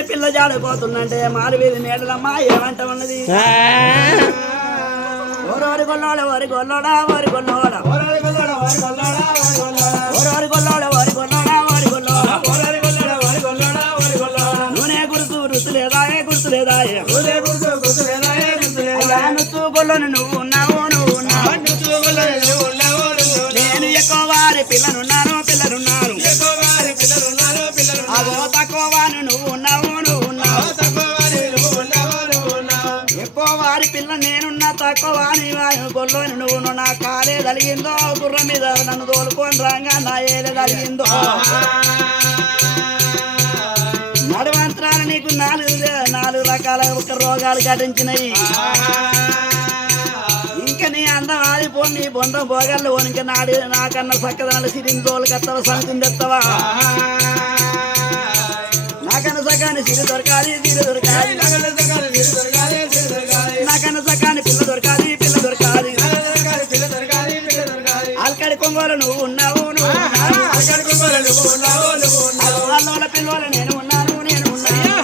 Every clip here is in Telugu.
అని పిల్ల జాడిపోతుందంటే మారువీధి మేడలమ్మా ఏమంట ఉన్నది ఓరోరి గొల్లోడ ఓరి గొల్లోడా ఓరి గొల్లోడ ఓరోరి గొల్లోడ ఓరి గొల్లోడా ఓరి గొల్లోడ ఓరి గొల్లోడా ఓరి గొల్లోడ ఓరోరి గొల్లోడ ఓరి గొల్లోడా ఓరి గొల్లోడ నూనె గుర్తు రుసు లేదాయే గుర్తు లేదాయే నూనె గుర్తు గుర్తు లేదాయే గుర్తు లేదాయే నువ్వు గొల్లోని నువ్వు ఉన్నావు నువ్వు ఉన్నావు నువ్వు గొల్లోని నువ్వు ఉన్నావు నేను ఎక్కువ వారి పిల్లనున్నాను పిల్లలున్నారు ఎక్కువ వారి పిల్లలున్నారు పిల్లలు అగో తక్కువ వారు నువ్వు ఉన్నావు నువ్వు ఉన్నావు తక్కువ వారి నువ్వు ఉన్నావు నువ్వు ఉన్నావు ఎక్కువ వారి పిల్ల నేనున్నా తక్కువ వారి గొల్లోని నువ్వు నా కాలే కలిగిందో గుర్రం మీద నన్ను తోలుకొని రాగా నా ఏలే కలిగిందో నడవంతరాలు నీకు నాలుగు రకాల ఒక రోగాలు ఘటించినాయి ఇంకా నీ అందం ఆడిపోయి నీ బొందం పోగళ్ళు ఇంకా నాకన్నా చక్కదనాలు సిరిని తోలు కత్తవా సంచుని తెత్తవా నాకన్నా సకాని సిరి దొరకాలి సిరి దొరకాలి నాకన్నా సకాని పిల్ల దొరకాలి పిల్ల దొరకాలి ఆల్కాడి కొంగోలు నువ్వు ఉన్నావు నువ్వు అల్లోల పిల్లలు నేను ఉన్నాను నేను ఉన్నాను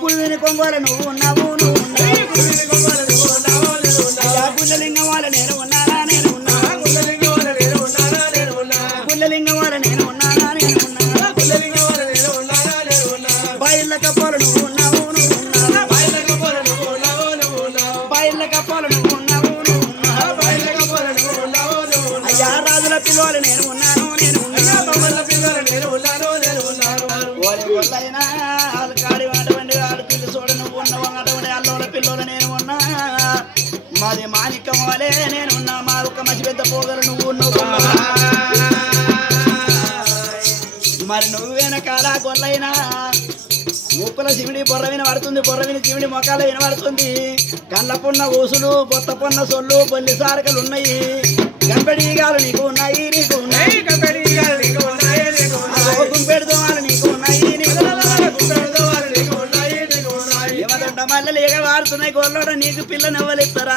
పుల్లిని కొంగోలు నువ్వు ఉన్నావు నువ్వు పుల్లలింగం వాళ్ళ నేను ఉన్నానా నేను ఉన్నాను పుల్లలింగం వాళ్ళ నేను ఉన్నానా నేను ఉన్నాను బయళ్ళ కప్పాలు నువ్వు ఉన్నావు నువ్వు ఉన్నావు బయళ్ళ కప్పాలు నువ్వు ఉన్నావు నువ్వు ఉన్నావు అయ్యా రాజుల పిల్లలు నేను ఉన్నాను నేను ఉన్నాను ఆల్కాడి అటువంటి ఆడపిల్లి చూడ నువ్వు ఉన్నావు అటువంటి అల్లోల పిల్లలు నేను ఉన్నా మాది మాణిక్యం వాలే నేనున్నా మా ఒక్క మసి పెద్ద పోగలు నువ్వు నువ్వు మరి నువ్వు వెనకాల గొల్లైనా ముక్కుల శివుడి బొర్ర వినబడుతుంది బొర్ర విని శివుడి మొక్కలు వినబడుతుంది కళ్ళ పున్న ఊసులు బొత్త పున్న సొల్లు బొల్లి సారకలు ఉన్నాయి గంపెడీగాలు నీకు ఉన్నాయి నీకు ఉన్నాయి గుంపెడుదోమాలు నీకు ఉన్నాయి మల్లెలు ఎగ వాడుతున్నాయి గొల్లోడ నీకు పిల్ల నవ్వలిస్తారా